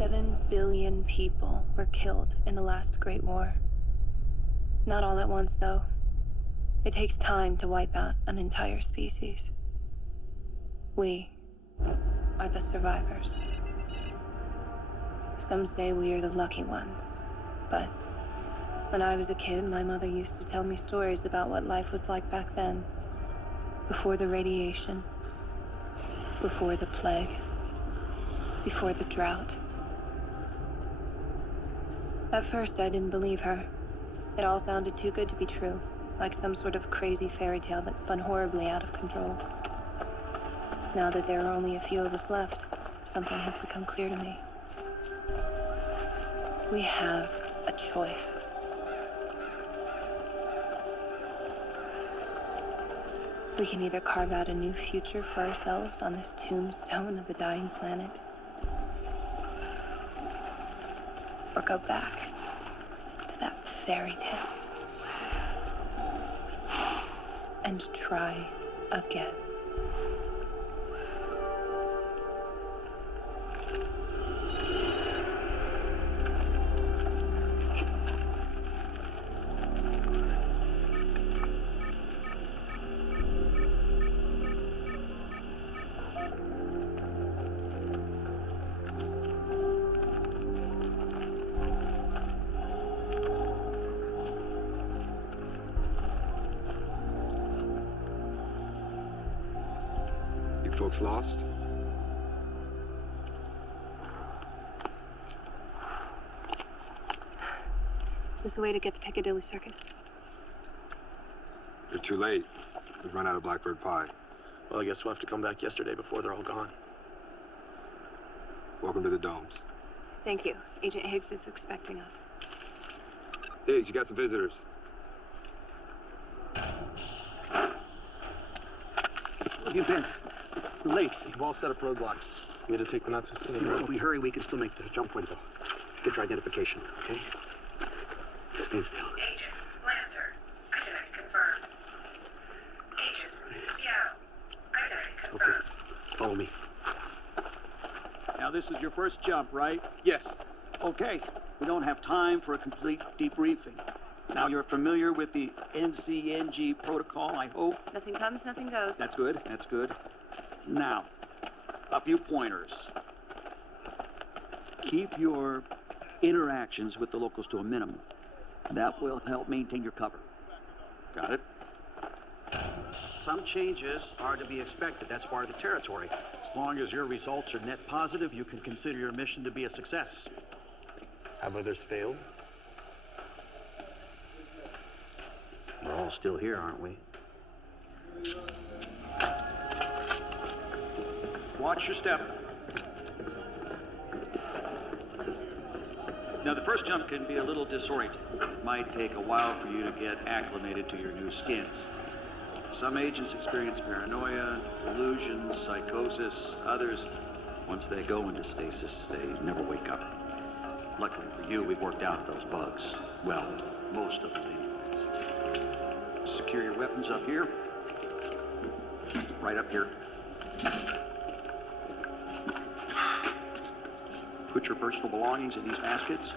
7 billion people were killed in the last Great War. Not all at once, though. It takes time to wipe out an entire species. We are the survivors. Some say we are the lucky ones, but when I was a kid, my mother used to tell me stories about what life was like back then. Before the radiation, before the plague, before the drought. At first, I didn't believe her. It all sounded too good to be true, like some sort of crazy fairy tale that spun horribly out of control. Now that there are only a few of us left, something has become clear to me. We have a choice. We can either carve out a new future for ourselves on this tombstone of a dying planet, or go back to that fairy tale and try again. Folks lost? Is this the way to get to Piccadilly Circus? You're too late. We've run out of Blackbird pie. Well, I guess we'll have to come back yesterday before they're all gone. Welcome to the domes. Thank you. Agent Higgs is expecting us. Higgs, you got some visitors. Where have you been? We're late. We've all set up roadblocks. We had to take the not-so-scenic If road. we hurry, we can still make the jump window. Get your identification, okay? Stand still. Agent Lancer, identity confirmed. Agent Seattle, identity confirmed. Okay, follow me. Now, this is your first jump, right? Yes. Okay. We don't have time for a complete debriefing. Now, you're familiar with the NCNG protocol, I hope? Nothing comes, nothing goes. That's good. That's good. Now, a few pointers. Keep your interactions with the locals to a minimum. That will help maintain your cover. Got it? Some changes are to be expected. That's part of the territory. As long as your results are net positive, you can consider your mission to be a success. Have others failed? We're all still here, aren't we? Watch your step. Now, the first jump can be a little disorienting. It might take a while for you to get acclimated to your new skins. Some agents experience paranoia, delusions, psychosis. Others, once they go into stasis, they never wake up. Luckily for you, we've worked out those bugs. Well, most of them anyways. Secure your weapons up here. Right up here. Put your personal belongings in these baskets.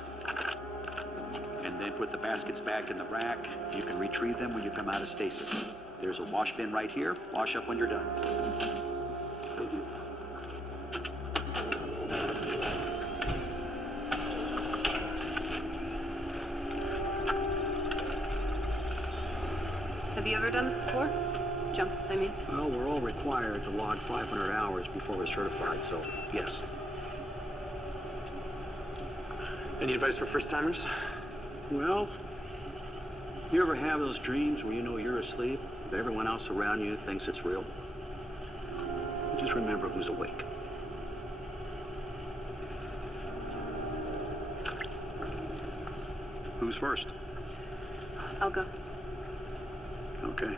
And then put the baskets back in the rack. You can retrieve them when you come out of stasis. There's a wash bin right here. Wash up when you're done. Have you ever done this before? Jump, I mean. Well, we're all required to log 500 hours before we're certified, so yes. Any advice for first-timers? Well, you ever have those dreams where you know you're asleep, but everyone else around you thinks it's real? Just remember who's awake. Who's first? I'll go. Okay.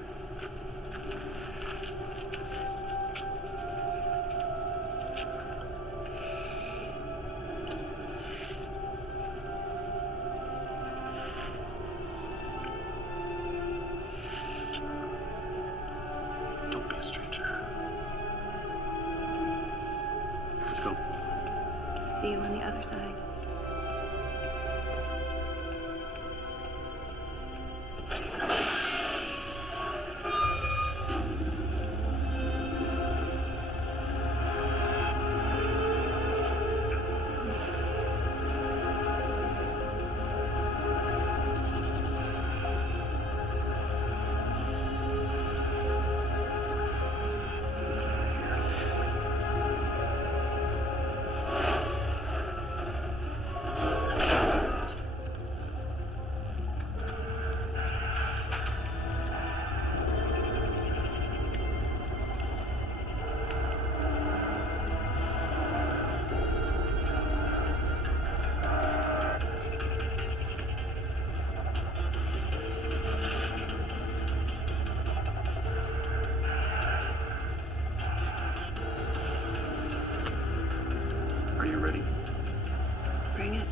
Don't be a stranger. Let's go. see you on the other side. Are you ready? Bring it.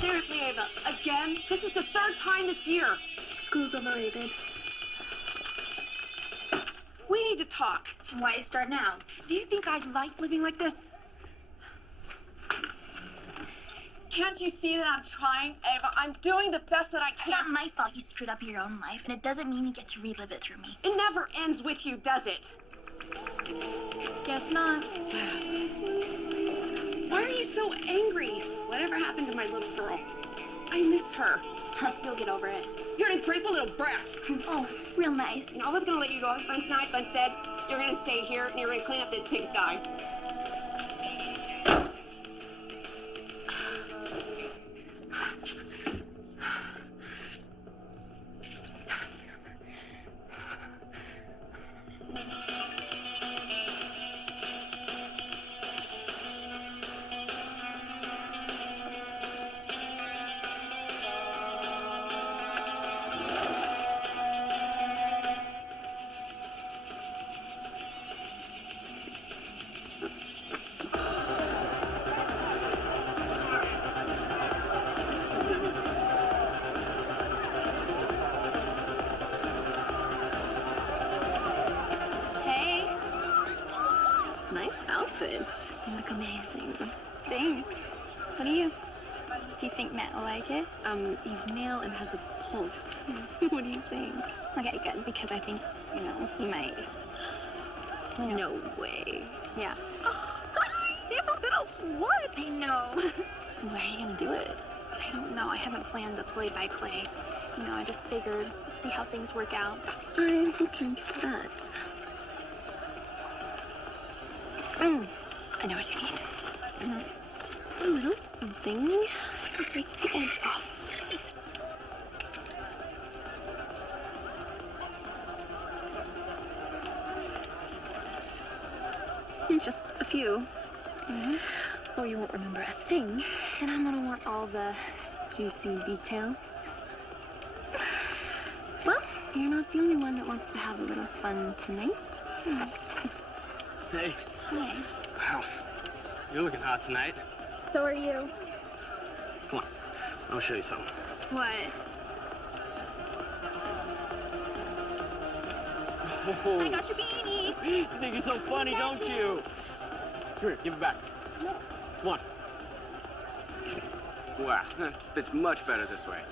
Seriously, Ava, again? This is the third time this year. School's overrated. We need to talk. Why start now? Do you think I'd like living like this? Can't you see that I'm trying, Ava? I'm doing the best that I It's not can. my fault you screwed up your own life, and it doesn't mean you get to relive it through me. It never ends with you, does it? Guess not. Why are you so angry? Whatever happened to my little girl? I miss her. You'll get over it. You're an ungrateful little brat. Oh, real nice. And I was gonna let you go. But instead, you're gonna stay here and you're gonna clean up this pigsty. Hey. Nice outfit. You look amazing. Thanks. So do you. Do you think Matt will like it? He's male and has a pulse. What do you think? Okay, good, because I think, he might. No way. Yeah. You little slut. I know. Where are you gonna do it? I don't know. I haven't planned the play-by-play. You know, I just figured, see how things work out. I will drink to that. I know what you need. Just a little something to take the edge off. Just a few. Or you won't remember a thing, and I'm gonna want all the juicy details. Well, you're not the only one that wants to have a little fun tonight. Hey. Hey. Wow. You're looking hot tonight. So are you. Come on. I'll show you something. What? Oh. I got your beanie. You think you're so funny, don't you? Come here, give it back. No. Come on. Wow, fits much better this way.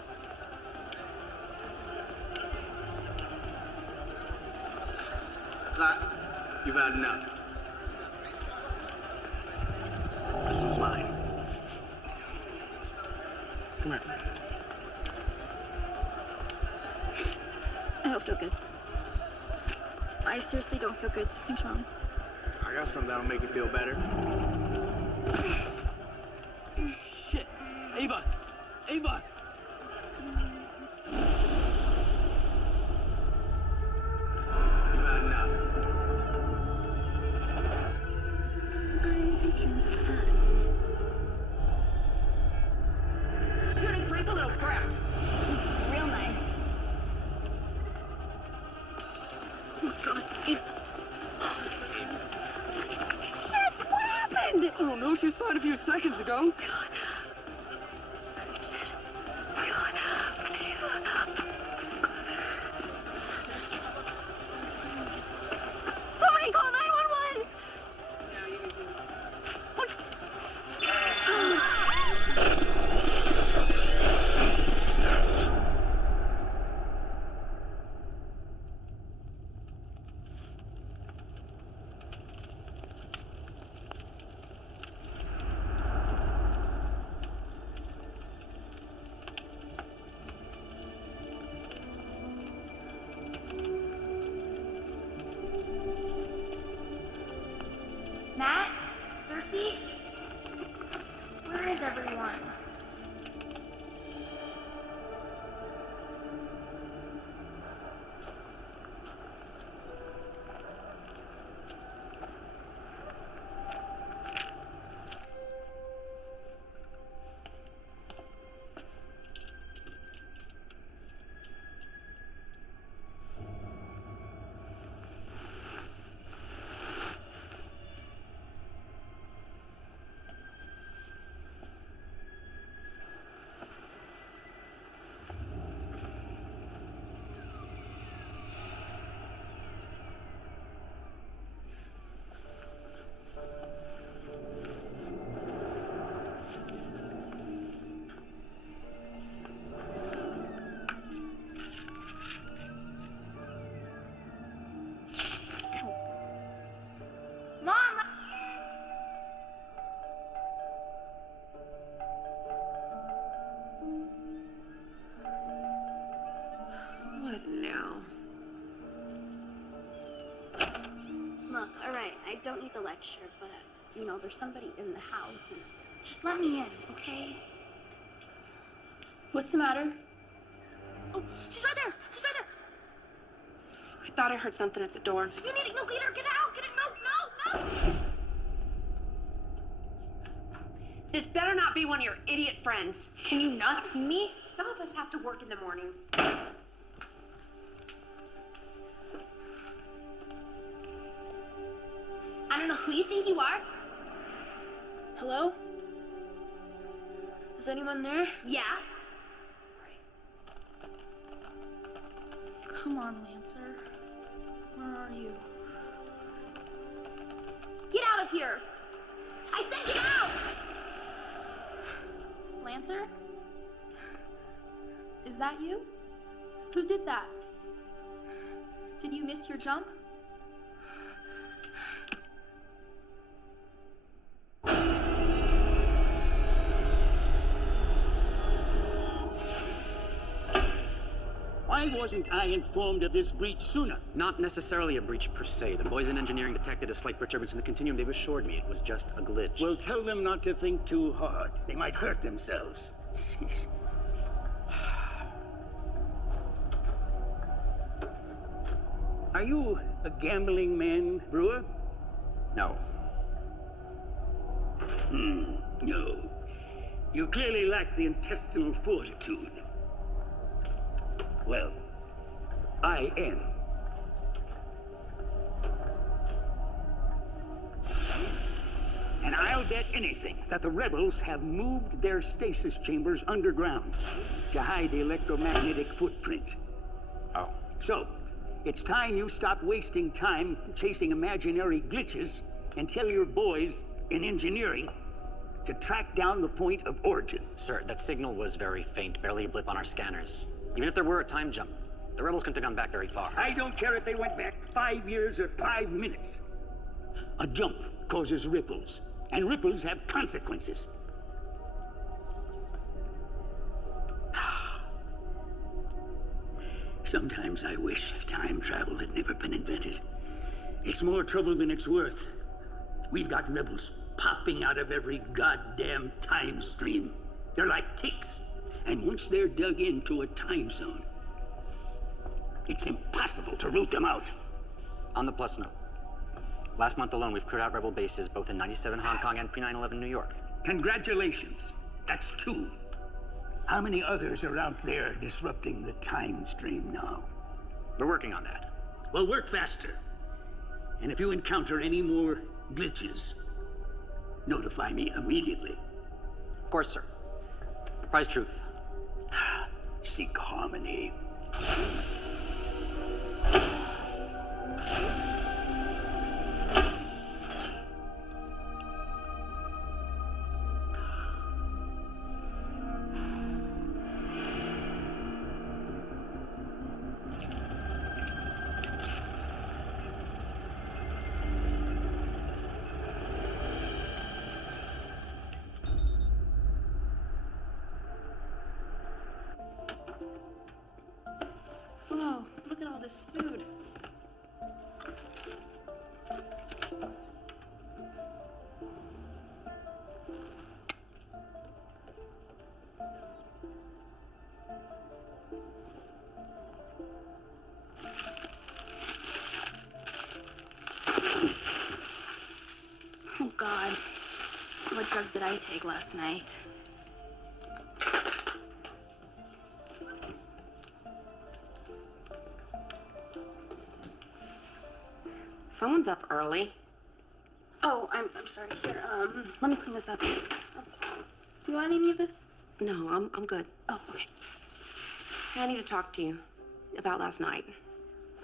You've had enough. This one's mine. Come here. I don't feel good. I seriously don't feel good. Something's wrong. I got something that'll make you feel better. Shit. Ava! Ava! You've had enough. You're an ungrateful little brat. Real nice. I don't know, she was fine a few seconds ago. Somebody call 911! Matt? Cersei? Where is everyone? Mom! What now? Look, all right, I don't need the lecture, but, you know, there's somebody in the house, and Just let me in, okay? What's the matter? Oh, she's right there! She's right there! I thought I heard something at the door. You need to go get her! Get out! Get her! No! This better not be one of your idiot friends. Can you not see me? Some of us have to work in the morning. I don't know who you think you are. Hello? Is anyone there? yeah. Come on, Lancer. Where are you? Get out of here! I said get out! Lancer? Is that you? Who did that? Did you miss your jump? wasn't I informed of this breach sooner? Not necessarily a breach per se. The boys in engineering detected a slight perturbance in the continuum. They've assured me it was just a glitch. Well, tell them not to think too hard. They might hurt themselves. Jeez. Are you a gambling man, Brewer? No. No. You clearly lack the intestinal fortitude. Well, I am. And I'll bet anything that the rebels have moved their stasis chambers underground to hide the electromagnetic footprint. Oh. So, it's time you stop wasting time chasing imaginary glitches and tell your boys in engineering to track down the point of origin. Sir, that signal was very faint, barely a blip on our scanners. Even if there were a time jump, the rebels couldn't have gone back very far. I don't care if they went back 5 years or 5 minutes. A jump causes ripples, and ripples have consequences. Sometimes I wish time travel had never been invented. It's more trouble than it's worth. We've got rebels popping out of every goddamn time stream. They're like ticks. And once they're dug into a time zone, it's impossible to root them out. On the plus note, last month alone, we've cleared out rebel bases both in 97 Hong Kong and pre-9/11 New York. Congratulations. That's 2. How many others are out there disrupting the time stream now? We're working on that. Well, work faster. And if you encounter any more glitches, notify me immediately. Of course, sir. Prize truth. Seek harmony. Whoa, look at all this food. Oh God. What drugs did I take last night? Someone's up early. Oh, I'm sorry. Here, let me clean this up. Do you want any of this? No, I'm good. Oh, okay. I need to talk to you about last night.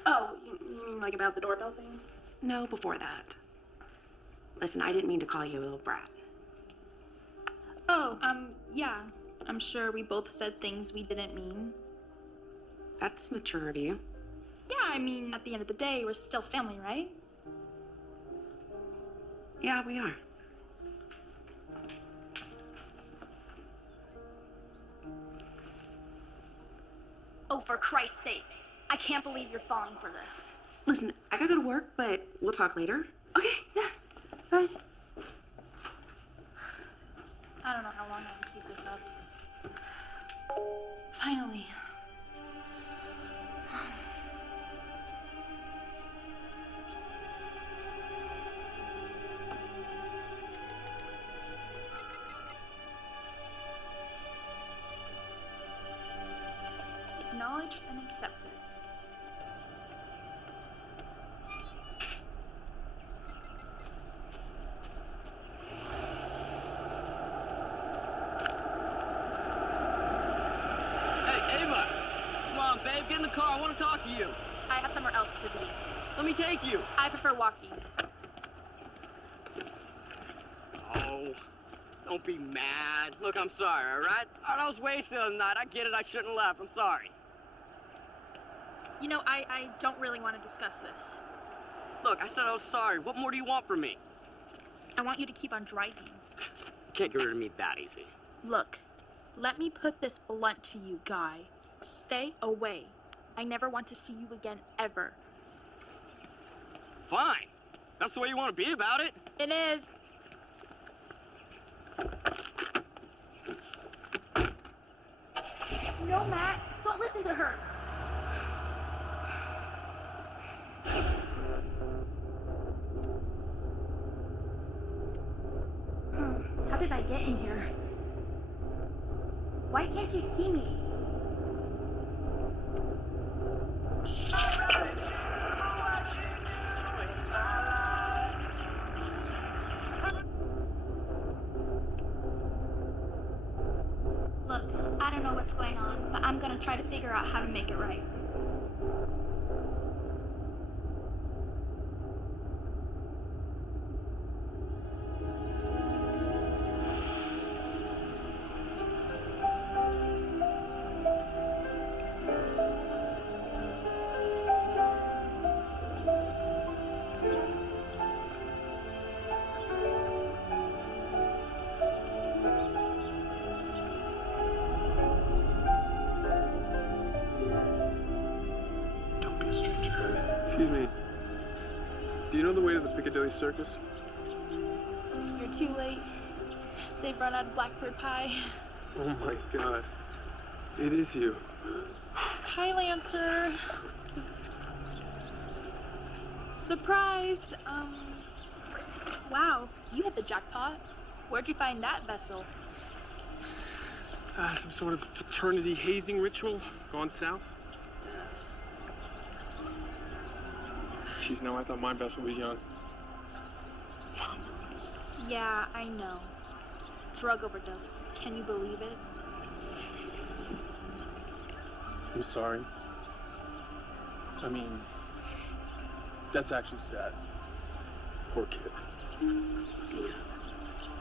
Oh, you mean like about the doorbell thing? No, before that. Listen, I didn't mean to call you a little brat. Oh, yeah. I'm sure we both said things we didn't mean. That's mature of you. Yeah, I mean, at the end of the day, we're still family, right? Yeah, we are. Oh, for Christ's sakes. I can't believe you're falling for this. Listen, I gotta go to work, but we'll talk later. Okay, yeah. Bye. I don't know how long I can keep this up. Finally. Acknowledged and accepted. Hey, Ava! Come on, babe, get in the car. I want to talk to you. I have somewhere else to be. Let me take you. I prefer walking. Oh, don't be mad. Look, I'm sorry, all right? I was wasted the other night. I get it. I shouldn't have left. I'm sorry. You know, I don't really want to discuss this. Look, I said I was sorry. What more do you want from me? I want you to keep on driving. You can't get rid of me that easy. Look, let me put this blunt to you, Guy. Stay away. I never want to see you again, ever. Fine. That's the way you want to be about it. It is. No, Matt. Don't listen to her. How did I get in here? Why can't you see me? Look, I don't know what's going on, but I'm gonna try to figure out how to make it right. Don't be a stranger. Excuse me. Do you know the way to the Piccadilly Circus? You're too late. They've run out of blackbird pie. Oh my god. It is you. Hi, Lancer. Surprise! Wow, you hit the jackpot. Where'd you find that vessel? Some sort of fraternity hazing ritual gone south? Jeez, no, I thought my vessel was young. Yeah, I know. Drug overdose. Can you believe it? I'm sorry. I mean, that's actually sad. Poor kid. Yeah.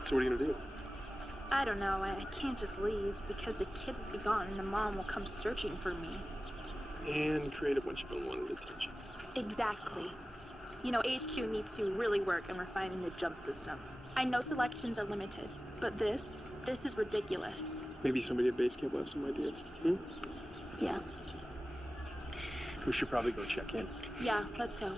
So what are you gonna do? I don't know. I can't just leave because the kid will be gone and the mom will come searching for me. And create a bunch of unwanted attention. Exactly. You know, HQ needs to really work on refining the jump system. I know selections are limited, but this is ridiculous. Maybe somebody at base camp will have some ideas. Yeah. We should probably go check in. Yeah, let's go.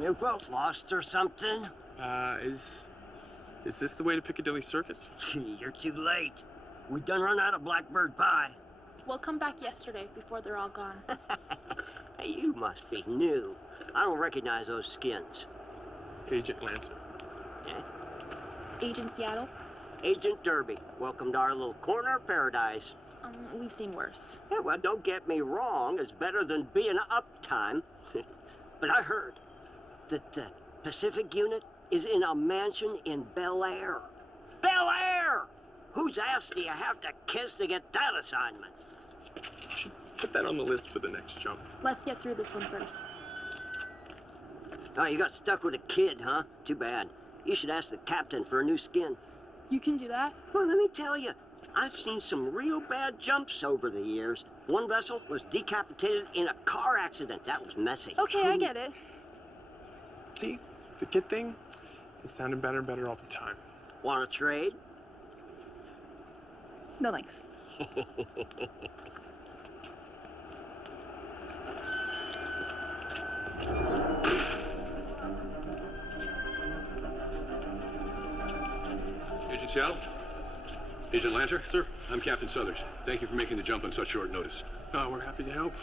You folks lost or something? Is this the way to Piccadilly Circus? You're too late. We done run out of blackbird pie. We'll come back yesterday before they're all gone. Hey, you must be new. I don't recognize those skins. Agent Lancer. Eh? Agent Seattle? Agent Derby. Welcome to our little corner of paradise. We've seen worse. Yeah, well, don't get me wrong. It's better than being uptime. But I heard that the Pacific unit is in a mansion in Bel Air. Bel Air! Whose ass do you have to kiss to get that assignment? Should put that on the list for the next jump. Let's get through this one first. Oh, you got stuck with a kid, huh? Too bad. You should ask the captain for a new skin. You can do that? Well, let me tell you, I've seen some real bad jumps over the years. One vessel was decapitated in a car accident. That was messy. Okay, I get it. See, the kid thing, it's sounding better and better all the time. Want to trade? No thanks. Agent Seattle? Agent Lancer? Sir? I'm Captain Southers. Thank you for making the jump on such short notice. We're happy to help.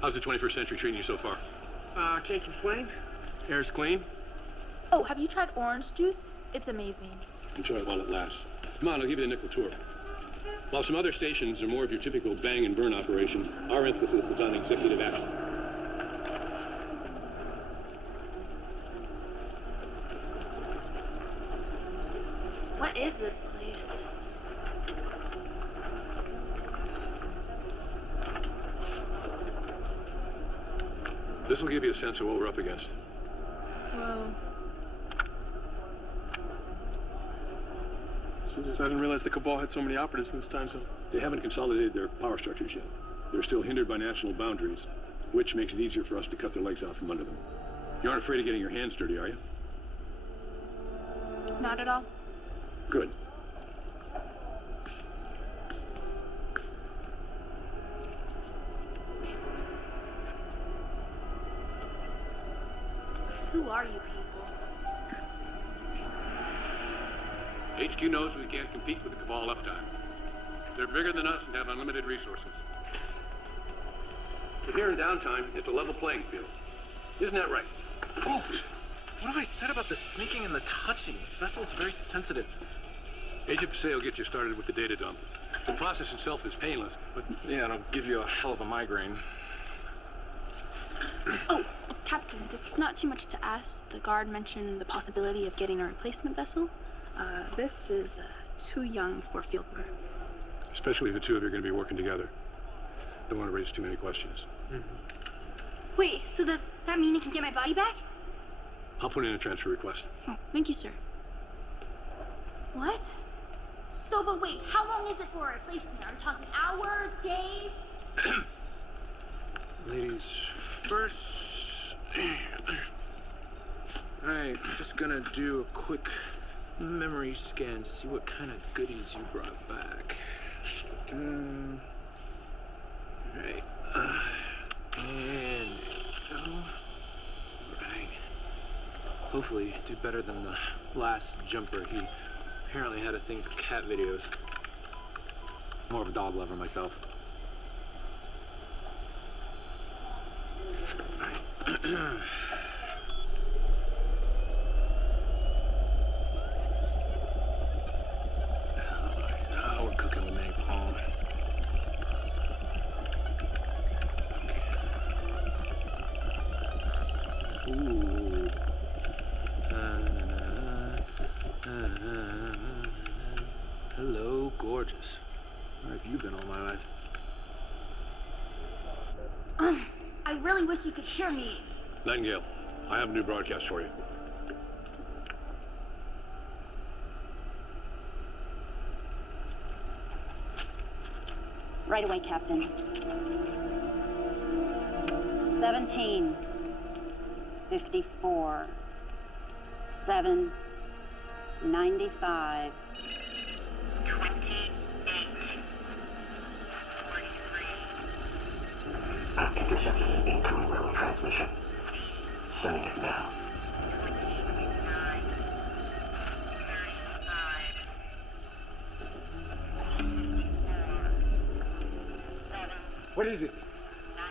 How's the 21st century treating you so far? Can't complain. Air's clean. Oh, have you tried orange juice? It's amazing. Enjoy it while it lasts. Come on, I'll give you the nickel tour. While some other stations are more of your typical bang and burn operation, our emphasis is on executive action. What is this place? This will give you a sense of what we're up against. Whoa. I didn't realize the Cabal had so many operatives in this time zone. They haven't consolidated their power structures yet. They're still hindered by national boundaries. which makes it easier for us to cut their legs out from under them. You aren't afraid of getting your hands dirty, are you? Not at all. Good. Who are you people? HQ knows we can't compete with the Cabal uptime. They're bigger than us and have unlimited resources. But here in downtime, it's a level playing field. Isn't that right? Oh, what have I said about the sneaking and the touching? This vessel's very sensitive. Agent Passeo will get you started with the data dump. The process itself is painless, but... Yeah, it'll give you a hell of a migraine. Oh, Captain, if it's not too much to ask, the guard mentioned the possibility of getting a replacement vessel. This is too young for field work. Especially if the two of you are going to be working together. Don't want to raise too many questions. Wait, so does that mean I can get my body back? I'll put in a transfer request. Oh, thank you, sir. What? So, but wait, how long is it for a replacement? Are we talking hours, days? Ladies first. Alright, just gonna do a quick memory scan, see what kind of goodies you brought back. Alright, and go. Right. Hopefully do better than the last jumper. He apparently had a thing for cat videos. More of a dog lover myself. Now we're cooking with napalm. Ooh. Hello, gorgeous. Where have you been all my life? I really wish you could hear me. Nightingale, I have a new broadcast for you. Right away, Captain. 17, 54, 7, 95. 28, 43. I've intercepted an incoming rebel transmission. Sending it now. 29, 35. What is it?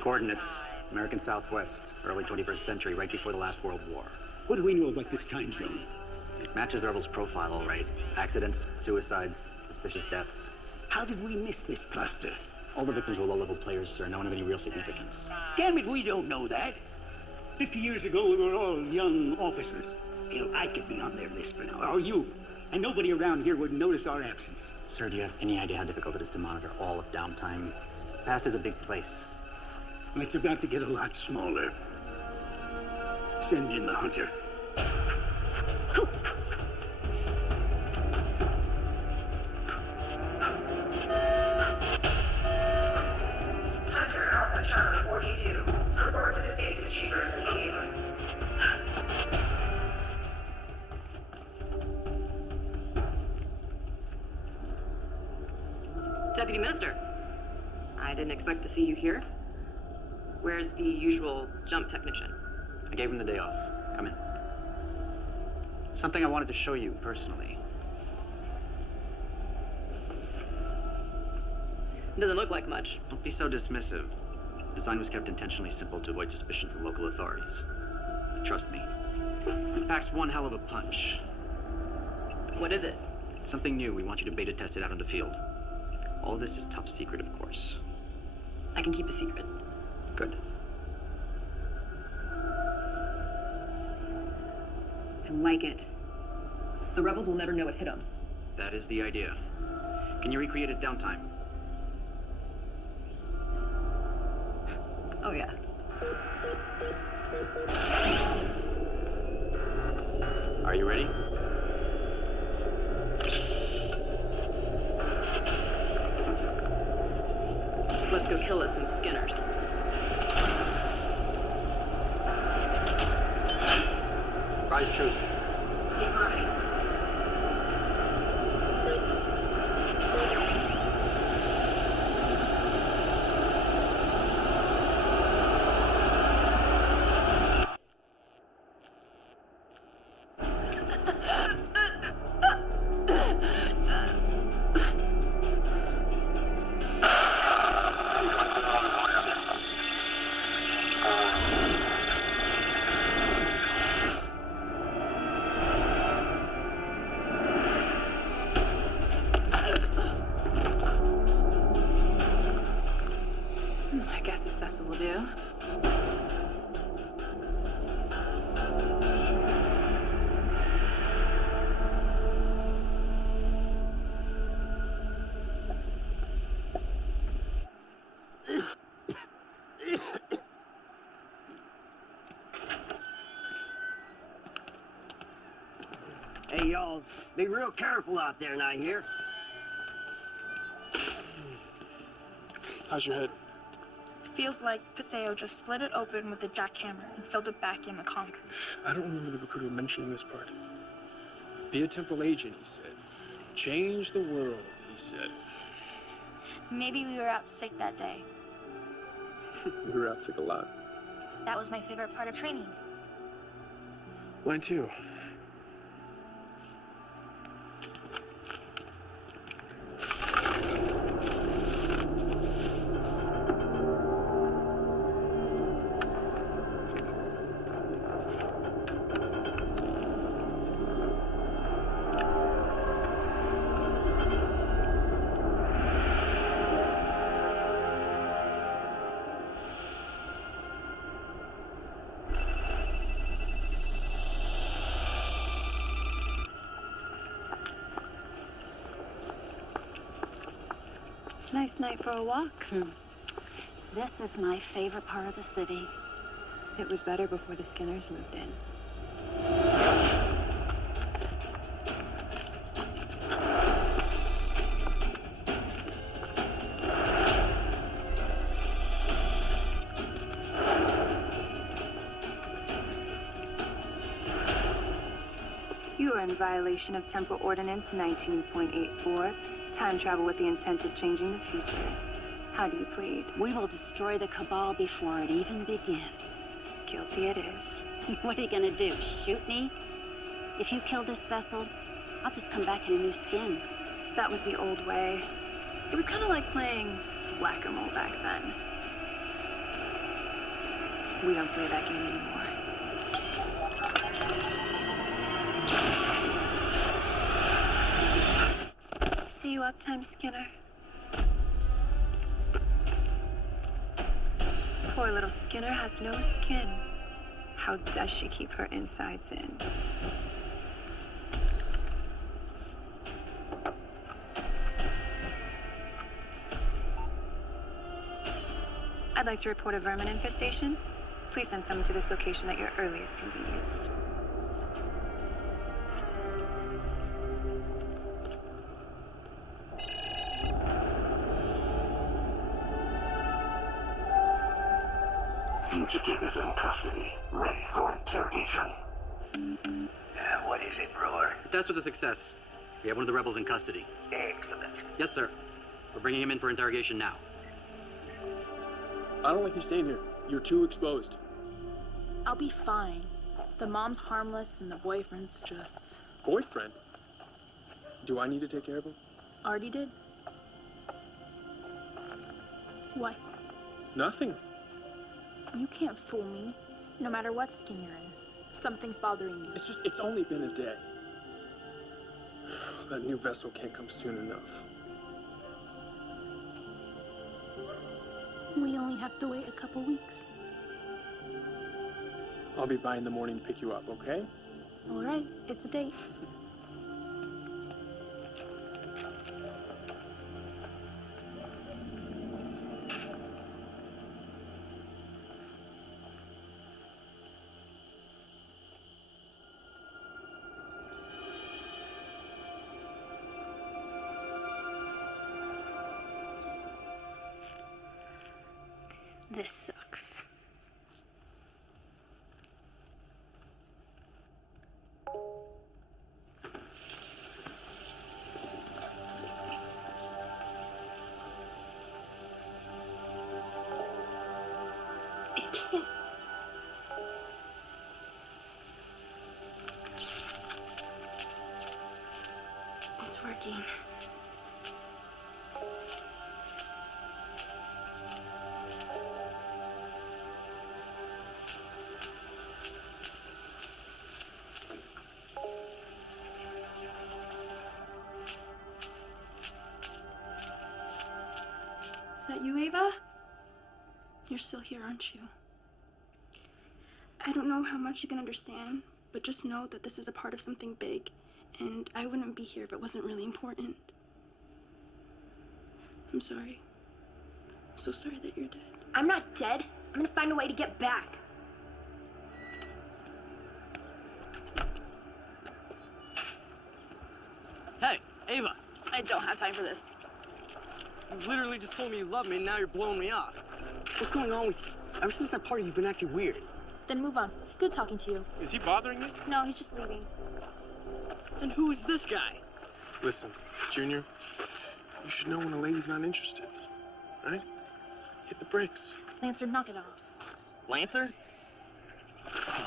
Coordinates. American Southwest, early 21st century, right before the last World War. What do we know about this time zone? It matches the rebels' profile, all right. Accidents, suicides, suspicious deaths. How did we miss this cluster? All the victims were low-level players, sir. No one of any real significance. Damn it, we don't know that. 50 years ago, we were all young officers. Hell, I could be on their list for now, or you. And nobody around here would notice our absence. Sir, do you have any idea how difficult it is to monitor all of downtime? The past is a big place. It's about to get a lot smaller. Send in the hunter. Hunter Alpha Charlie 42. Report to the stasis chambers immediately. Deputy Minister, I didn't expect to see you here. Where's the usual jump technician? I gave him the day off. Come in. Something I wanted to show you personally. It doesn't look like much. Don't be so dismissive. The design was kept intentionally simple to avoid suspicion from local authorities. But trust me, it packs one hell of a punch. What is it? Something new. We want you to beta test it out in the field. All of this is top secret, of course. I can keep a secret. Good. I like it. The rebels will never know what hit them. That is the idea. Can you recreate it downtime? Oh, yeah. Are you ready? Let's go kill us some skinners. Eyes truth. Keep moving. I guess this vessel will do. Hey, y'all, be real careful out there, now, here. How's your head? Feels like Paseo just split it open with a jackhammer and filled it back in the concrete. I don't remember the recruiter mentioning this part. Be a temporal agent, he said. Change the world, he said. Maybe we were out sick that day. We were out sick a lot. That was my favorite part of training. Mine too. Nice night for a walk. This is my favorite part of the city. It was better before the Skinners moved in. You are in violation of Temple Ordinance 19.84, time travel with the intent of changing the future. How do you plead? We will destroy the Cabal before it even begins. Guilty it is. What are you gonna do, shoot me? If you kill this vessel, I'll just come back in a new skin. That was the old way. It was kind of like playing whack-a-mole back then. We don't play that game anymore. See you uptime, Skinner. Poor little Skinner has no skin. How does she keep her insides in? I'd like to report a vermin infestation. Please send someone to this location at your earliest convenience. Fugitive is in custody, ready for interrogation. What is it, Brewer? The test was a success. We have one of the rebels in custody. Excellent. Yes, sir. We're bringing him in for interrogation now. I don't like you staying here. You're too exposed. I'll be fine. The mom's harmless and the boyfriend's just... Boyfriend? Do I need to take care of him? Already did. What? Nothing. You can't fool me. No matter what skin you're in. Something's bothering you. It's only been a day. That new vessel can't come soon enough. We only have to wait a couple weeks. I'll be by in the morning to pick you up, okay? All right, it's a date. This sucks. It can't. It's working. Is that you, Ava? You're still here, aren't you? I don't know how much you can understand, but just know that this is a part of something big, and I wouldn't be here if it wasn't really important. I'm sorry. I'm so sorry that you're dead. I'm not dead. I'm gonna find a way to get back. Hey, Ava. I don't have time for this. You literally just told me you love me, and now you're blowing me off. What's going on with you? Ever since that party, you've been acting weird. Then move on. Good talking to you. Is he bothering you? No, he's just leaving. And who is this guy? Listen, Junior, you should know when a lady's not interested, right? Hit the brakes. Lancer, knock it off. Lancer? Okay,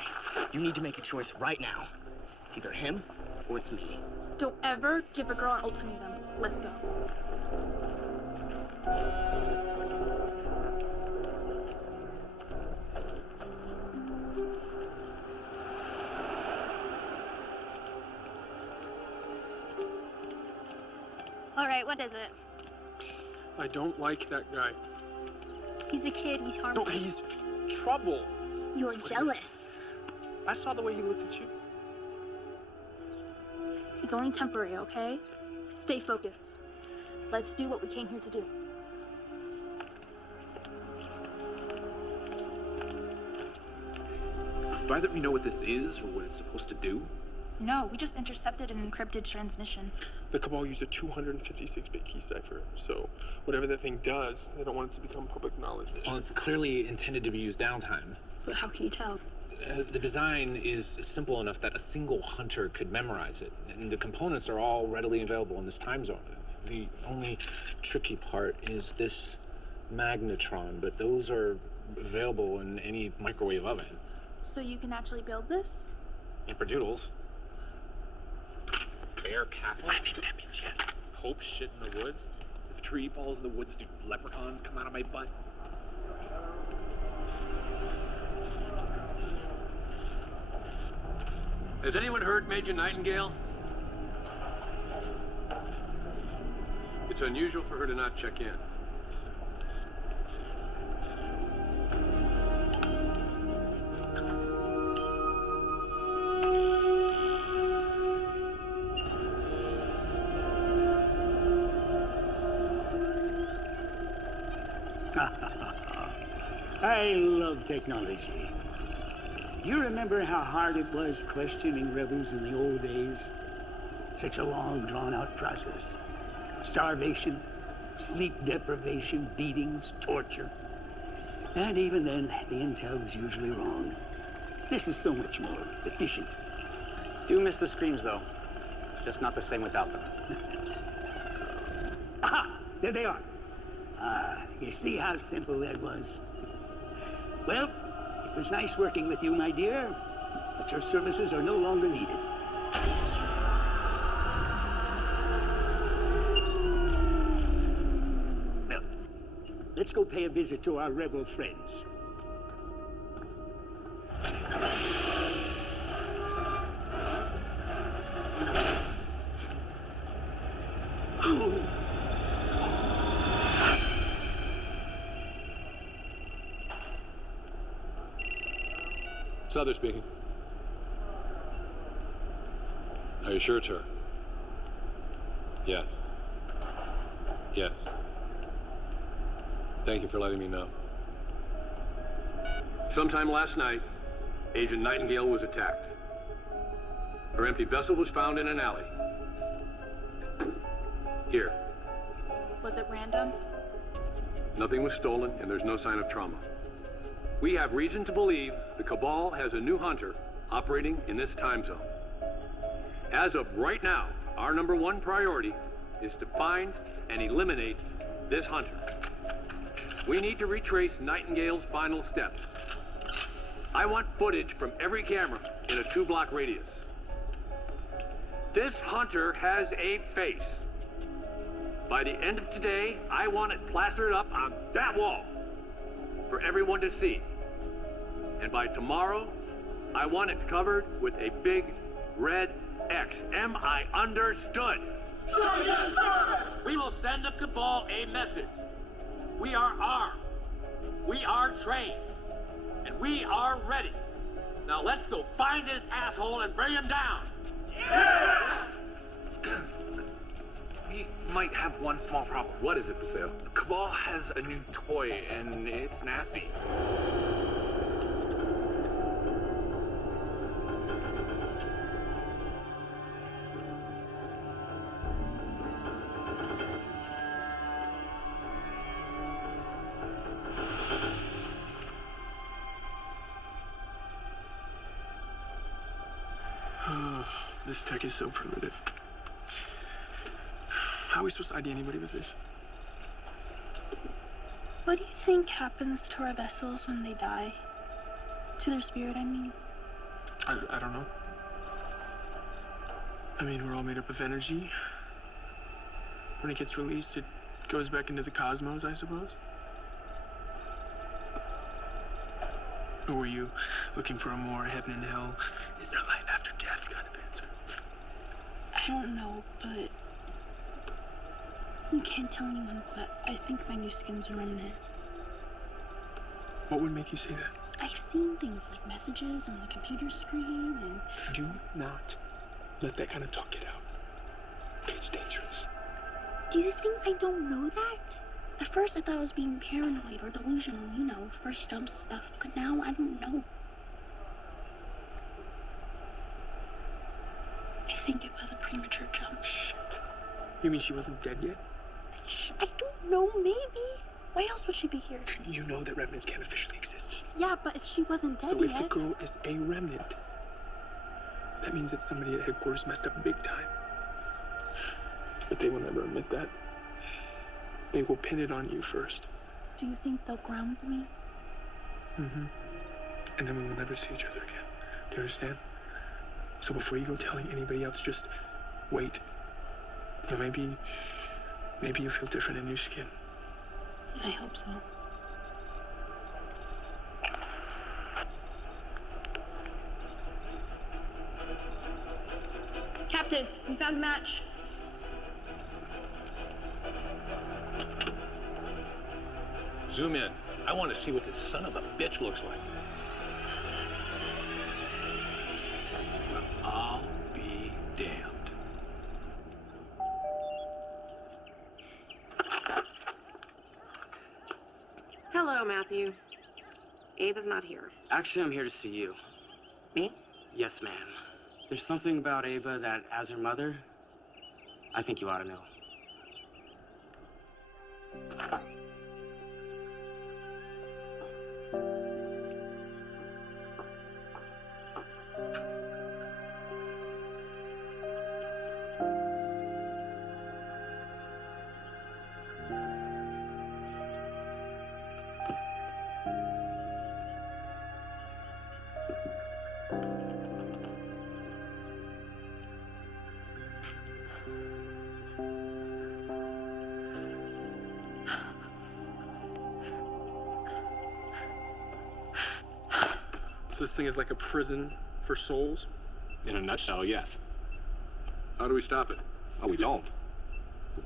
you need to make a choice right now. It's either him or it's me. Don't ever give a girl an ultimatum. Let's go. All right, what is it? I don't like that guy. He's a kid. He's harmless. No, he's trouble. You're That's what jealous. it is. I saw the way he looked at you. It's only temporary, okay? Stay focused. Let's do what we came here to do. Do either of you know what this is or what it's supposed to do? No, we just intercepted an encrypted transmission. The Cabal used a 256-bit key cipher, so whatever that thing does, they don't want it to become public knowledge. Well, it's clearly intended to be used downtime. But how can you tell? The design is simple enough that a single hunter could memorize it, and the components are all readily available in this time zone. The only tricky part is this magnetron, but those are available in any microwave oven. So you can actually build this? And for doodles. Bear Catholic? I think that means yes. Pope shit in the woods? If a tree falls in the woods, do leprechauns come out of my butt? Has anyone heard Major Nightingale? It's unusual for her to not check in. I love technology. Do you remember how hard it was questioning rebels in the old days? Such a long, drawn-out process. Starvation, sleep deprivation, beatings, torture. And even then, the intel was usually wrong. This is so much more efficient. Do miss the screams, though. Just not the same without them. Aha! There they are. You see how simple that was? Well, it was nice working with you, my dear, but your services are no longer needed. Well, let's go pay a visit to our rebel friends. Souther speaking. Are you sure it's her? Yeah. Yes. Thank you for letting me know. Sometime last night, Agent Nightingale was attacked. Her empty vessel was found in an alley. Here. Was it random? Nothing was stolen, and there's no sign of trauma. We have reason to believe the Cabal has a new hunter operating in this time zone. As of right now, our number one priority is to find and eliminate this hunter. We need to retrace Nightingale's final steps. I want footage from every camera in a 2-block radius. This hunter has a face. By the end of today, I want it plastered up on that wall for everyone to see. And by tomorrow, I want it covered with a big red X. Am I understood? Sir, yes, sir! We will send the cabal a message. We are armed. We are trained. And we are ready. Now let's go find this asshole and bring him down. Yeah! We might have one small problem. What is it, Paseo? Cabal has a new toy, and it's nasty. This tech is so primitive. How are we supposed to ID anybody with this? What do you think happens to our vessels when they die? To their spirit, I mean. I don't know. I mean, we're all made up of energy. When it gets released, it goes back into the cosmos, I suppose. Or were you looking for a more heaven and hell, is there life after death kind of answer? I don't know, but you can't tell anyone, but I think my new skin's a remnant. What would make you say that? I've seen things like messages on the computer screen and... Do not let that kind of talk get out. It's dangerous. Do you think I don't know that? At first I thought I was being paranoid or delusional, you know, first jump stuff, but now I don't know. I think it was a premature jump. Shit. You mean she wasn't dead yet? I don't know, maybe. Why else would she be here? You know that remnants can't officially exist. Yeah, but if she wasn't dead So if yet... the girl is a remnant, that means that somebody at headquarters messed up big time. But they will never admit that. They will pin it on you first. Do you think they'll ground me? Mm-hmm. And then we will never see each other again. Do you understand? So before you go telling anybody else, just wait. You know, maybe you feel different in your skin. I hope so. Captain, we found a match. Zoom in. I want to see what this son of a bitch looks like. I'll be damned. Hello, Matthew. Ava's not here. Actually, I'm here to see you. Me? Yes, ma'am. There's something about Ava that, as her mother, I think you ought to know. So this thing is like a prison for souls? In a nutshell, yes. How do we stop it? Oh, we don't.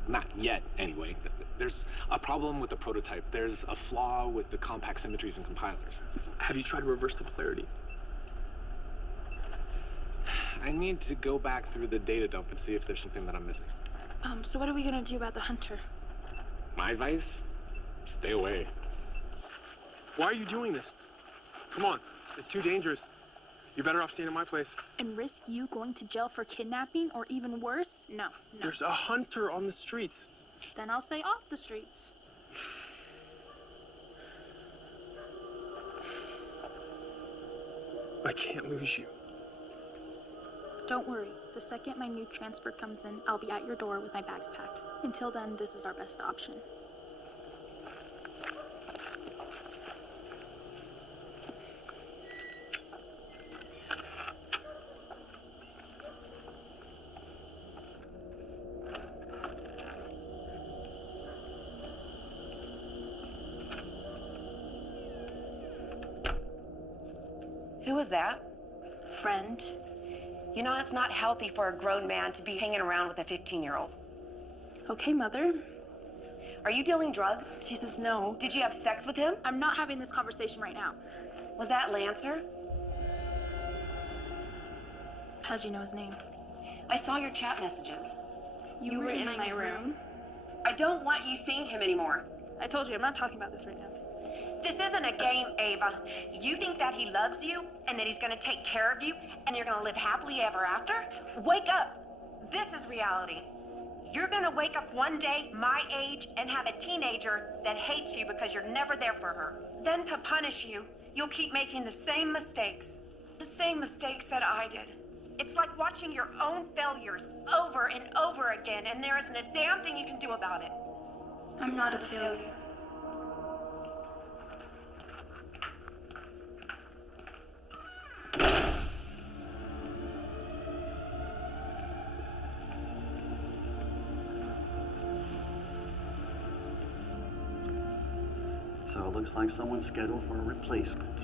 Not yet, anyway. There's a problem with the prototype. There's a flaw with the compact symmetries and compilers. Have you tried to reverse the polarity? I need to go back through the data dump and see if there's something that I'm missing. So what are we gonna do about the hunter? My advice? Stay away. Why are you doing this? Come on, it's too dangerous. You're better off staying at my place. And risk you going to jail for kidnapping or even worse? No. There's a hunter on the streets. Then I'll stay off the streets. I can't lose you. Don't worry. The second my new transfer comes in, I'll be at your door with my bags packed. Until then, this is our best option. Who was that? Friend. You know, it's not healthy for a grown man to be hanging around with a 15-year-old. Okay, Mother. Are you dealing drugs? Jesus, no. Did you have sex with him? I'm not having this conversation right now. Was that Lancer? How'd you know his name? I saw your chat messages. You were in my room? I don't want you seeing him anymore. I told you, I'm not talking about this right now. This isn't a game, Ava. You think that he loves you and that he's gonna take care of you and you're gonna live happily ever after? Wake up. This is reality. You're gonna wake up one day my age and have a teenager that hates you because you're never there for her. Then to punish you, you'll keep making the same mistakes. The same mistakes that I did. It's like watching your own failures over and over again, and there isn't a damn thing you can do about it. I'm not a failure. So it looks like someone's scheduled for a replacement.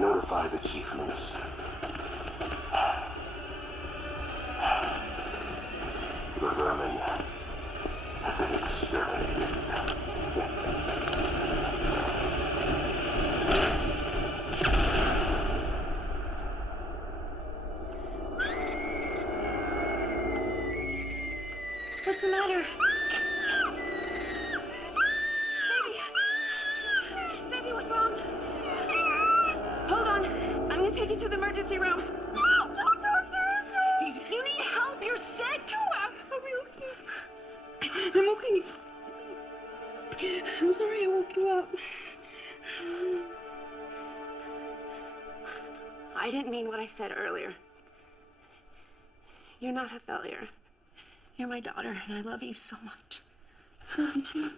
Notify the chief minister. The vermin have been exterminated. What's the matter? Baby, what's wrong? Hold on. I'm gonna take you to the emergency room. No, don't talk to me. You need help. You're sick. I'll be okay. I'm okay. I'm sorry I woke you up. I didn't mean what I said earlier. You're not a failure. You're my daughter, and I love you so much. I love you too.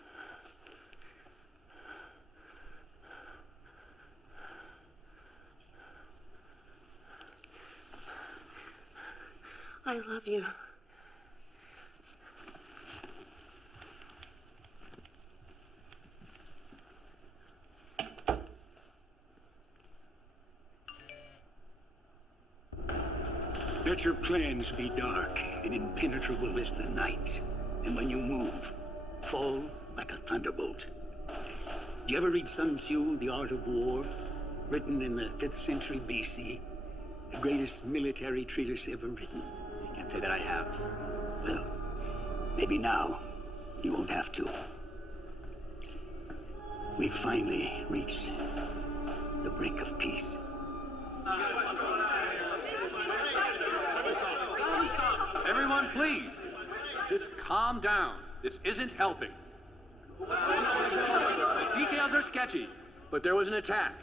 I love you. Let your plans be dark and impenetrable as the night. And when you move, fall like a thunderbolt. Did you ever read Sun Tzu, The Art of War? Written in the 5th century BC. The greatest military treatise ever written. I can't say that I have. Well, maybe now you won't have to. We've finally reached the brink of peace. Everyone, please, just calm down. This isn't helping. The details are sketchy, but there was an attack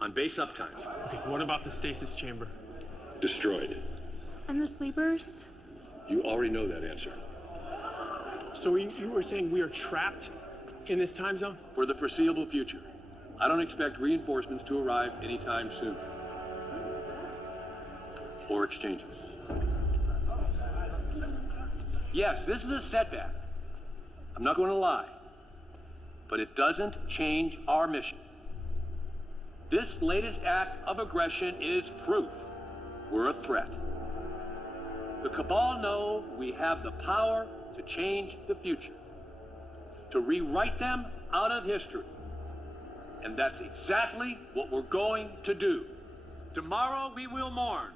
on base uptime. Okay, what about the stasis chamber? Destroyed. And the sleepers? You already know that answer. So you were saying we are trapped in this time zone? For the foreseeable future. I don't expect reinforcements to arrive anytime soon. Or exchanges. Yes, this is a setback. I'm not going to lie. But it doesn't change our mission. This latest act of aggression is proof we're a threat. The Cabal know we have the power to change the future, to rewrite them out of history. And that's exactly what we're going to do. Tomorrow we will mourn,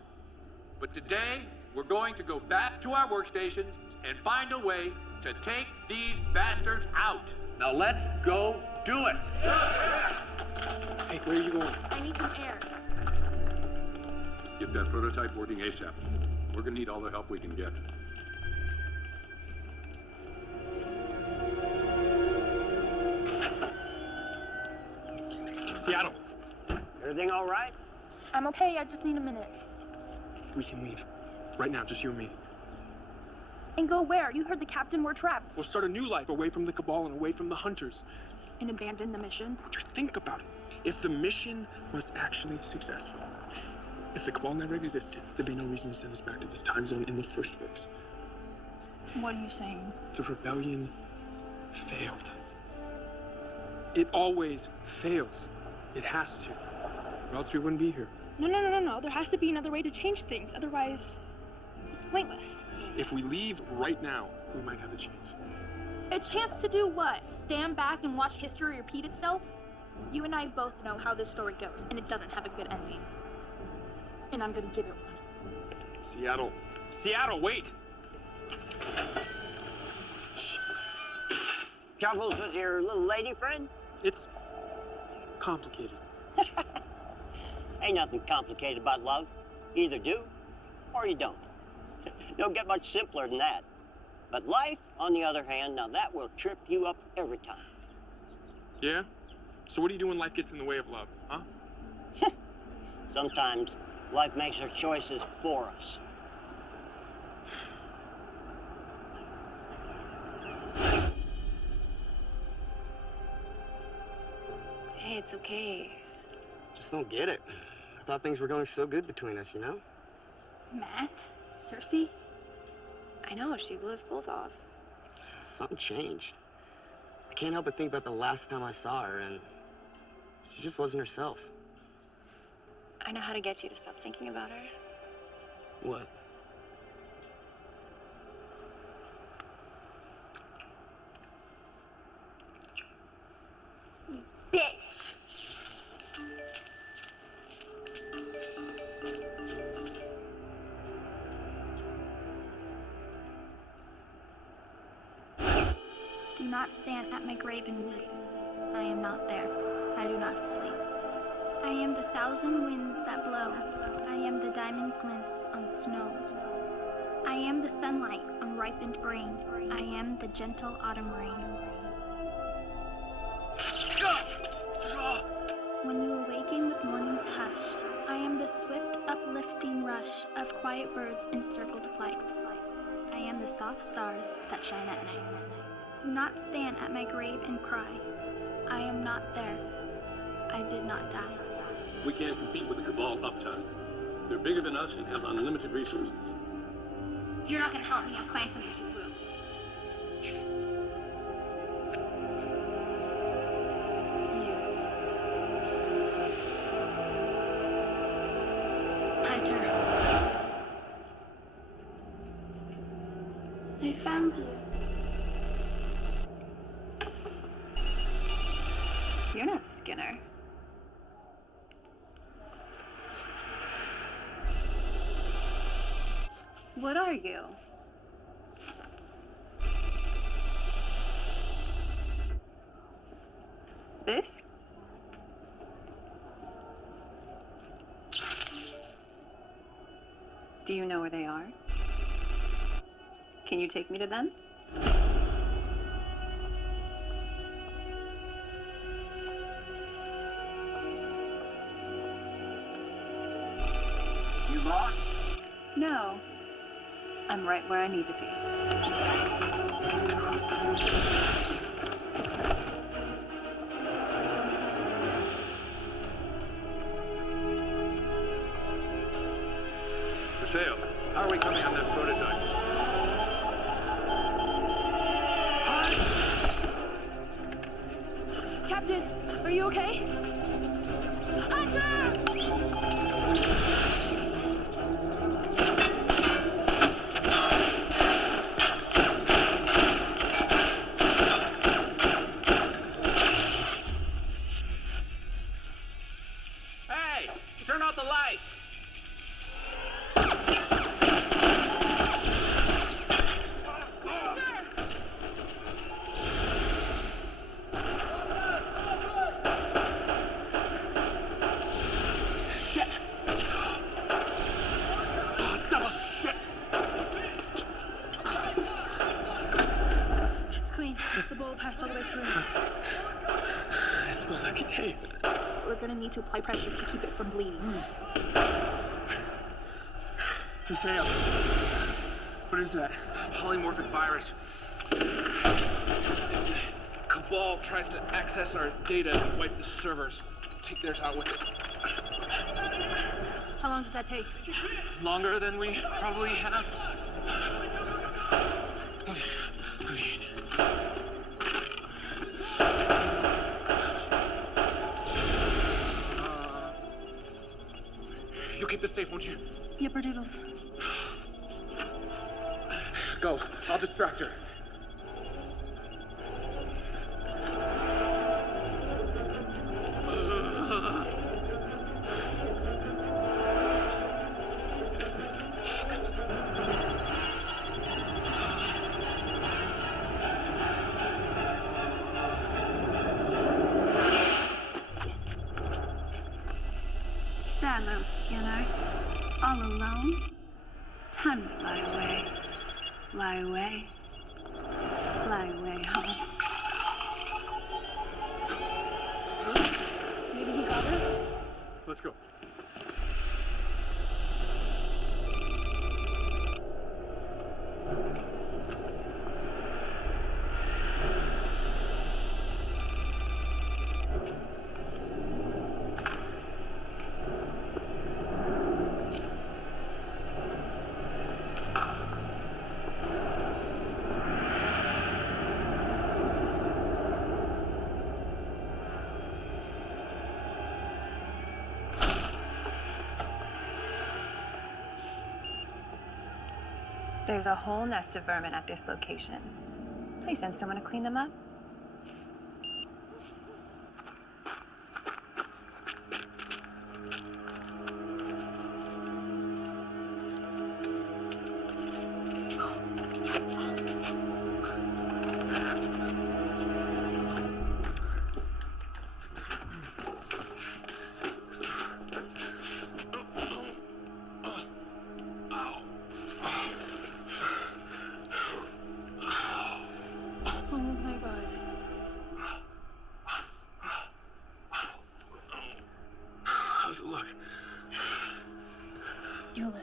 but today we're going to go back to our workstations and find a way to take these bastards out. Now let's go do it. Hey, where are you going? I need some air. Get that prototype working ASAP. We're gonna need all the help we can get. Seattle. Everything all right? I'm okay, I just need a minute. We can leave. Right now, just you and me. And go where? You heard the captain, we're trapped. We'll start a new life away from the Cabal and away from the Hunters. And abandon the mission? Just think about it. If the mission was actually successful, if the Cabal never existed, there'd be no reason to send us back to this time zone in the first place. What are you saying? The rebellion failed. It always fails. It has to. Or else we wouldn't be here. No. There has to be another way to change things. Otherwise, it's pointless. If we leave right now, we might have a chance. A chance to do what? Stand back and watch history repeat itself? You and I both know how this story goes, and it doesn't have a good ending. And I'm gonna give it one. Seattle. Seattle, wait! Troubles with your little lady friend? It's complicated. Ain't nothing complicated about love. You either do or you don't. Don't get much simpler than that. But life, on the other hand, now that will trip you up every time. Yeah? So what do you do when life gets in the way of love, huh? Sometimes life makes our choices for us. Hey, it's okay. Just don't get it. I thought things were going so good between us, you know? Matt? Cersei? I know, she blew us both off. Something changed. I can't help but think about the last time I saw her, and she just wasn't herself. I know how to get you to stop thinking about her. What? Bitch! Do not stand at my grave and weep. I am not there. I do not sleep. I am the thousand winds that blow. I am the diamond glints on snow. I am the sunlight on ripened grain. I am the gentle autumn rain. When you awaken with morning's hush, I am the swift uplifting rush of quiet birds in circled flight. I am the soft stars that shine at night. Do not stand at my grave and cry. I am not there. I did not die. We can't compete with the Cabal uptime. They're bigger than us and have unlimited resources. If you're not gonna help me, I'll find somebody who will. Hunter. I found you. You're not Skinner. What are you? This? Do you know where they are? Can you take me to them? You lost? No. I'm right where I need to be. Mateo, how are we coming on that prototype? Captain, are you okay? Hunter! Hey, turn off the lights. Shit! Double shit! It's clean. The bullet passed all the way through. I smell like a day. We're gonna need to apply pressure to keep it from bleeding. Mateo, what is that? Polymorphic virus. Cabal tries to access our data and wipe the servers. Take theirs out with it. How long does that take? Longer than we probably have. You'll keep this safe, won't you? Yipper doodles. Go. I'll distract her. Shallow, Skinner. All alone? Time to fly away. Fly away. Fly away home. Maybe he got her? Let's go. There's a whole nest of vermin at this location. Please send someone to clean them up. Oh my god. How's it look? You'll live.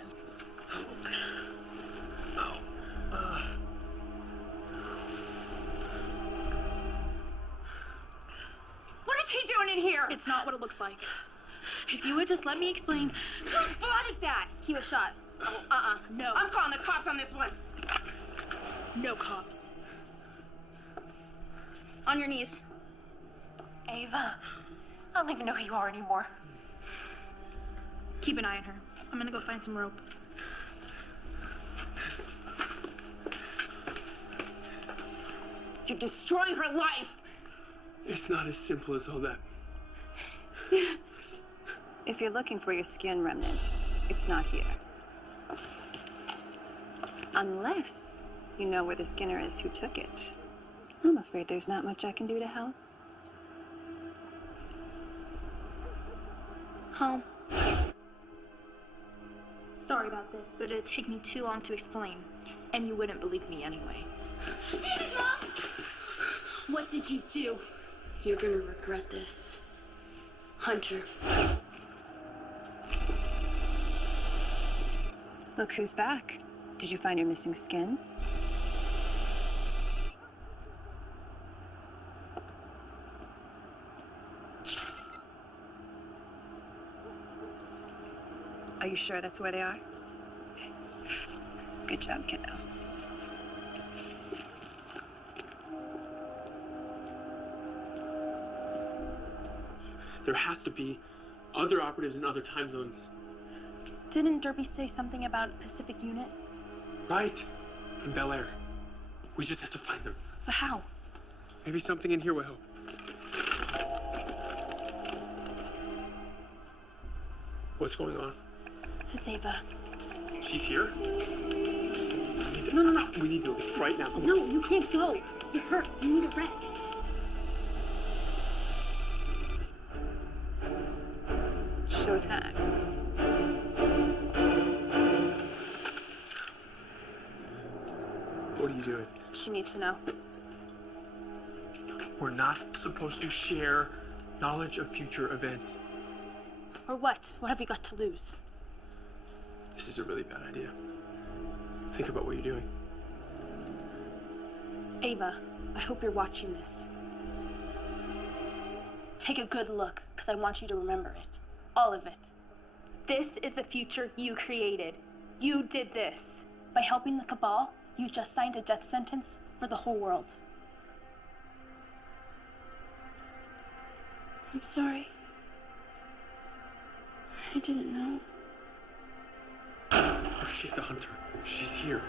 What is he doing in here? It's not what it looks like. If you would just let me explain. What is that? He was shot. Oh, No. I'm calling the cops on this one. No cops. On your knees. Ava, I don't even know who you are anymore. Keep an eye on her. I'm gonna go find some rope. You're destroying her life. It's not as simple as all that. If you're looking for your skin remnant, it's not here. Unless you know where the Skinner is who took it. I'm afraid there's not much I can do to help. Home. Sorry about this, but it'd take me too long to explain. And you wouldn't believe me anyway. Jesus, Mom! What did you do? You're gonna regret this. Hunter. Look who's back. Did you find your missing skin? Are you sure that's where they are? Good job, kiddo. There has to be other operatives in other time zones. Didn't Derby say something about a Pacific unit? Right. In Bel Air. We just have to find them. But how? Maybe something in here will help. What's going on? It's Ava. She's here? No. We need to leave right now. No, you can't go. You're hurt. You need a rest. Showtime. What are you doing? She needs to know. We're not supposed to share knowledge of future events. Or what? What have we got to lose? This is a really bad idea. Think about what you're doing. Ava, I hope you're watching this. Take a good look, because I want you to remember it. All of it. This is the future you created. You did this. By helping the Cabal, you just signed a death sentence for the whole world. I'm sorry. I didn't know. Oh shit, the hunter. She's here.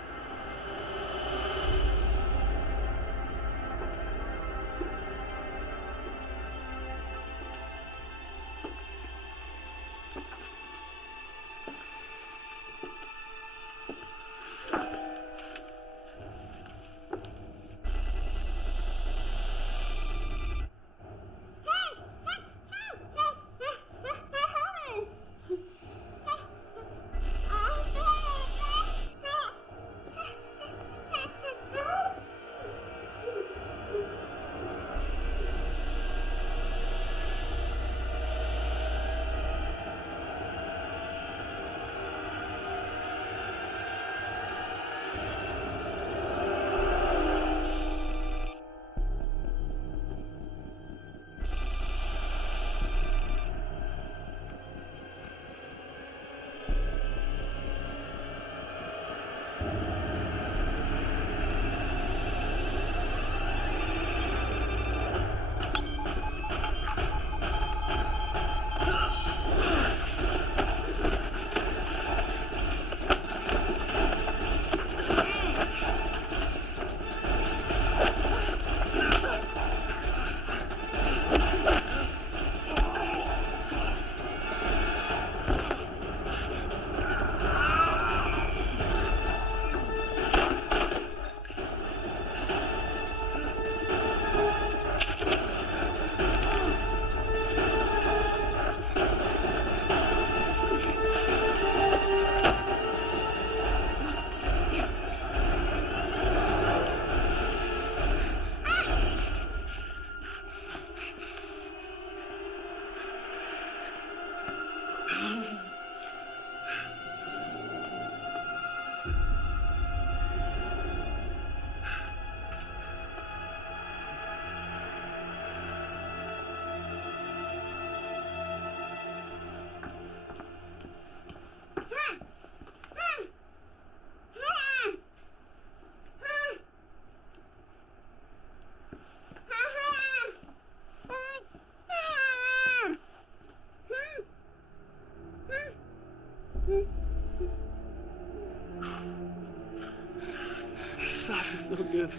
That is so good.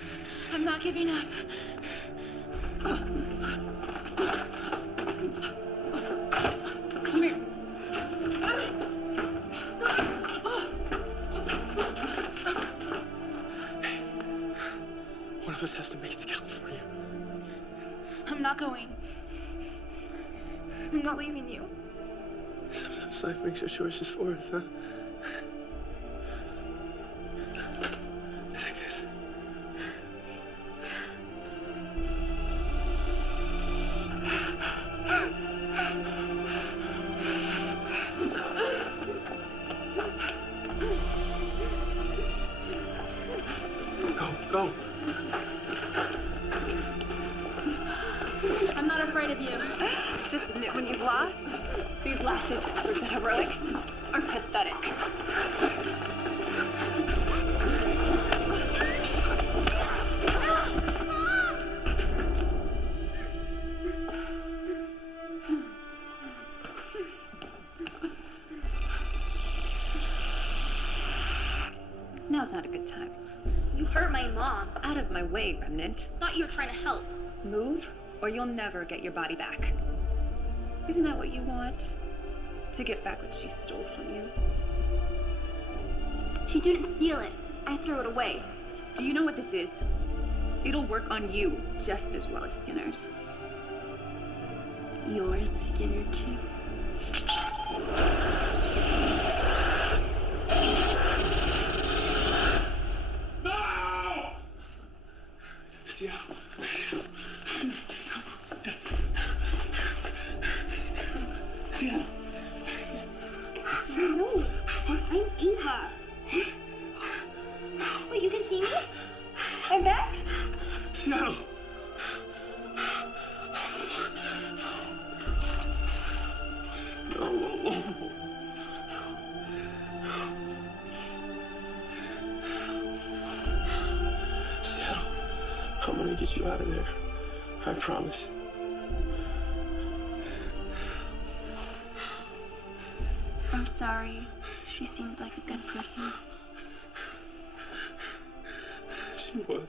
I'm not giving up. Come here. One of us has to make it to California. I'm not going. I'm not leaving you. Sometimes life makes our choices for us, huh? It's like this. you. Just admit when you've lost. These last-ditch efforts and heroics are pathetic. Now's not a good time. You hurt my mom. Out of my way, Remnant. Thought you were trying to help. Move, or you'll never get your body back. Isn't that what you want? To get back what she stole from you? She didn't steal it. I threw it away. Do you know what this is? It'll work on you just as well as Skinner's. Yours, Skinner, too. Seattle. Seattle. No, I'm Eva. Wait, you can see me? I'm back? Seattle. No. Seattle, I'm gonna get you out of there. I promise. I'm sorry. She seemed like a good person. She was.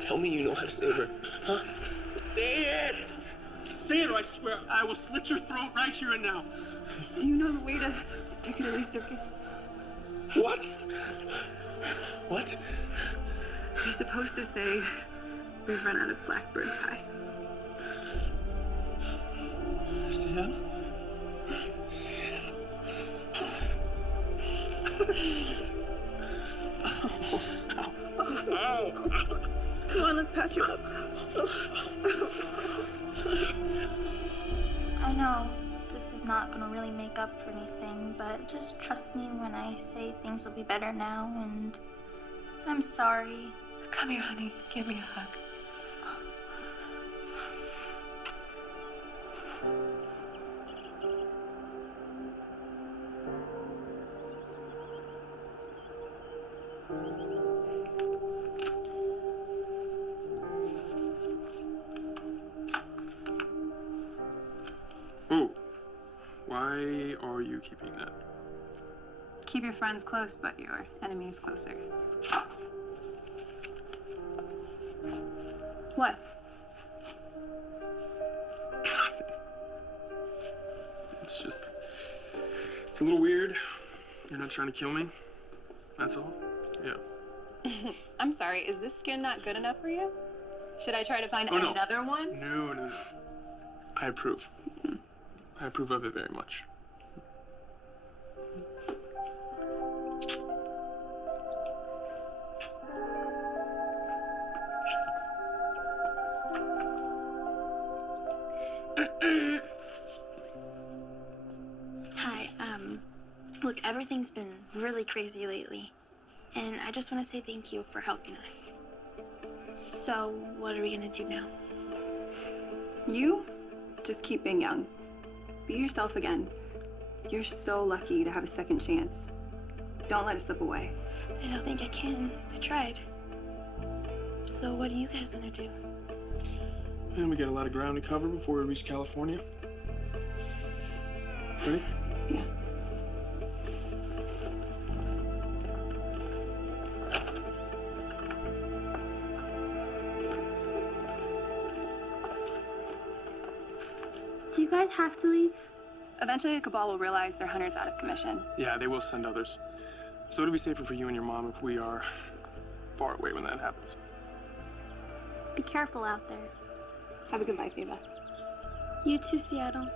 Tell me you know how to save her, huh? Say it! Say it or I swear I will slit your throat right here and now. Do you know the way to Piccadilly Circus? What? What? You're supposed to say, we've run out of blackbird pie. Seattle? Come on, let's patch you up. I know this is not gonna really make up for anything, but just trust me when I say things will be better now, and I'm sorry. Come here, honey. Give me a hug. Oh, why are you keeping that? Keep your friends close, but your enemies closer. What? It's a little weird. You're not trying to kill me. That's all. Yeah. I'm sorry, is this skin not good enough for you? Should I try to find another one? No. I approve. I approve of it very much. Hi, look, everything's been really crazy lately, and I just want to say thank you for helping us. So, what are we gonna do now? You just keep being young. Be yourself again. You're so lucky to have a second chance. Don't let it slip away. I don't think I can. I tried. So, what are you guys gonna do? And we got a lot of ground to cover before we reach California. Ready? Yeah. Do you guys have to leave? Eventually, the Cabal will realize their hunter's out of commission. Yeah, they will send others. So it'll be safer for you and your mom if we are far away when that happens. Be careful out there. Have a good life, Eva. You too, Seattle.